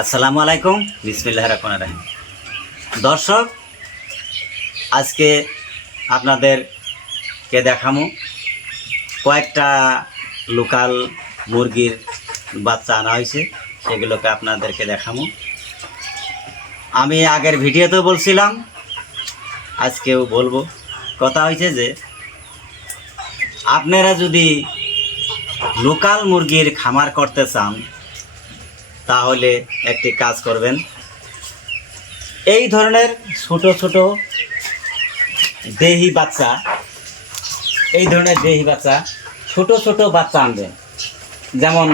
আসসালামু আলাইকুম, বিসমিল্লাহির রহমানির রহিম। দর্শক, আজকে আপনাদেরকে দেখামু কয়েকটা লোকাল মুরগির বাচ্চা আনা হয়েছে, সেগুলোকে আপনাদেরকে দেখামু। আমি আগের ভিডিওতেও বলছিলাম, আজকেও বলবো। কথা হয়েছে যে আপনারা যদি লোকাল মুরগির খামার করতে চান তাহলে একটি কাজ করবেন। এই ধরনের ছোট ছোট দেহি বাচ্চা, ছোট ছোট বাচ্চা আনবেন। যেমন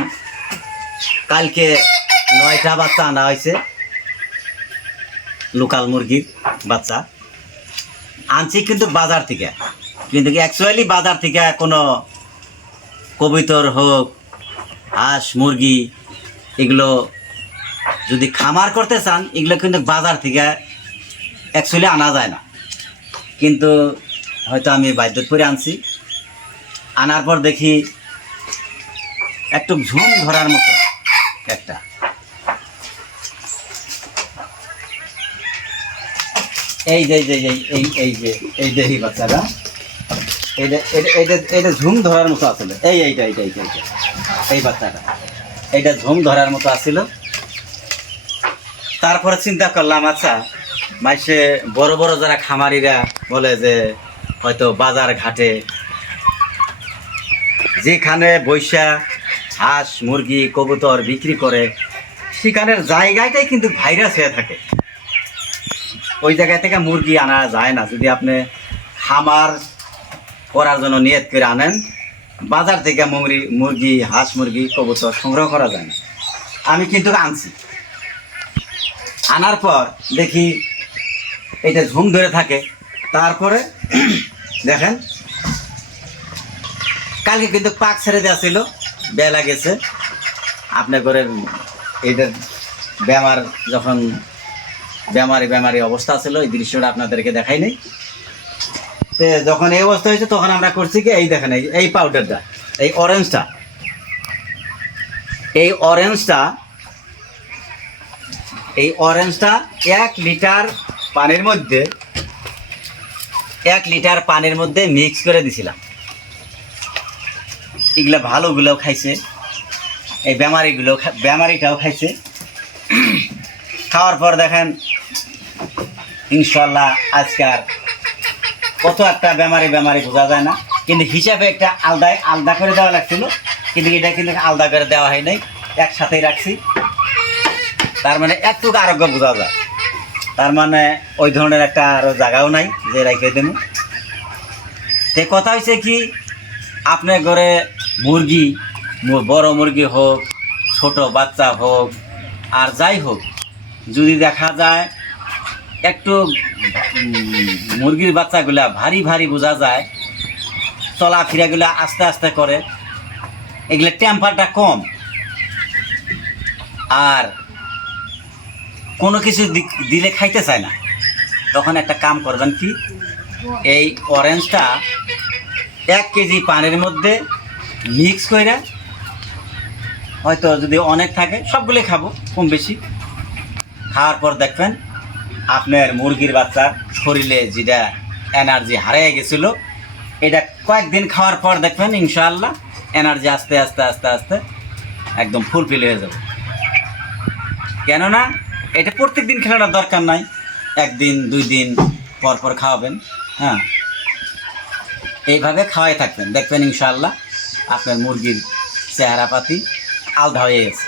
কালকে 9টা বাচ্চা আনা হয়েছে, লোকাল মুরগির বাচ্চা আনছি কিন্তু বাজার থেকে। কিন্তু অ্যাকচুয়ালি বাজার থেকে কোনো কবুতর হোক, হাঁস মুরগি, এগুলো যদি খামার করতে চান এগুলো কিন্তু বাজার থেকে অ্যাকচুয়ালি আনা যায় না। কিন্তু হয়তো আমি বাধ্য করে আনছি। আনার পর দেখি একটু ঝুম ধরার মতো একটা, এই যে এই দেহি বাচ্চাটা, এটা ঝুম ধরার মতো আসলে এই বাচ্চাটা এইটা ঝুম ধরার মতো আসছিল। তারপরে চিন্তা করলাম, আচ্ছা মাইসে বড় বড় যারা খামারিরা বলে যে হয়তো বাজার ঘাটে যেখানে বৈশা হাঁস মুরগি কবুতর বিক্রি করে সেখানের জায়গাটাই কিন্তু ভাইরাস হয়ে থাকে। ওই জায়গা থেকে মুরগি আনা যায় না। যদি আপনি খামার করার জন্য নিয়ত করে আনেন, বাজার থেকে মুরগি হাঁস মুরগি কবুতর সংগ্রহ করা যায় না। আমি কিন্তু আনছি। আনার পর দেখি এটা ঝুম ধরে থাকে। তারপরে দেখেন কালকে কিন্তু পাক ছেড়ে দেওয়া ছিল, বেলা গেছে। আপনার করে এইটার বেমার যখন বেমারি অবস্থা ছিল, এই দৃশ্যটা আপনাদেরকে দেখাই নাই। তো যখন এই অবস্থা হয়েছে তখন আমরা করছি কি, এই দেখেন এই পাউডারটা, এই অরেঞ্জটা 1 লিটার পানির মধ্যে মিক্স করে দিছিলাম। এগুলো ভালোগুলোও খাইছে, এই বেমারিটাও খাইছে। খাওয়ার পর দেখেন ইনশাল্লাহ আজকাল কত একটা বেমারি বোঝা যায় না, কিন্তু হিসাবে একটা আলাদা করে দেওয়া লাগছিল। কিন্তু এটা কিন্তু আলাদা করে দেওয়া হয় নাই, একসাথেই রাখছি। তার মানে একটু আরোগ্য বোঝা যায়। তার মানে ওই ধরনের একটা আরও জায়গাও নাই যে রেখে দেব। তে কথা হয়েছে কি, আপনার ঘরে মুরগি, বড় মুরগি হোক, ছোট বাচ্চা হোক, আর যাই হোক, যদি দেখা যায় একটু মুরগির বাচ্চাগুলা ভারী বোঝা যায়, চলাফেরাগুলা আস্তে আস্তে করে, এগুলো টেম্পারটা কম, আর কোনো কিছু দিলে খাইতে চায় না, তখন একটা কাম করবেন কি, এই অরেঞ্জটা 1 কেজি পানির মধ্যে মিক্স করে, হয়তো যদি অনেক থাকে সবগুলোই খাবো কম বেশি। খাওয়ার পর দেখবেন আপনার মুরগির বাচ্চার শরীরে যেটা এনার্জি হারিয়ে গেছিলো, এটা কয়েকদিন খাওয়ার পর দেখবেন ইনশাআল্লাহ এনার্জি আস্তে আস্তে একদম ফুলফিল হয়ে যাবে। কেননা এটা প্রত্যেক দিন খেলানোর দরকার নাই, 1 দিন 2 দিন পর খাওয়াবেন। হ্যাঁ, এইভাবে খাওয়াই থাকবেন, দেখবেন ইনশাআল্লাহ আপনার মুরগির চেহারা পাতি আলাদা হয়ে গেছে।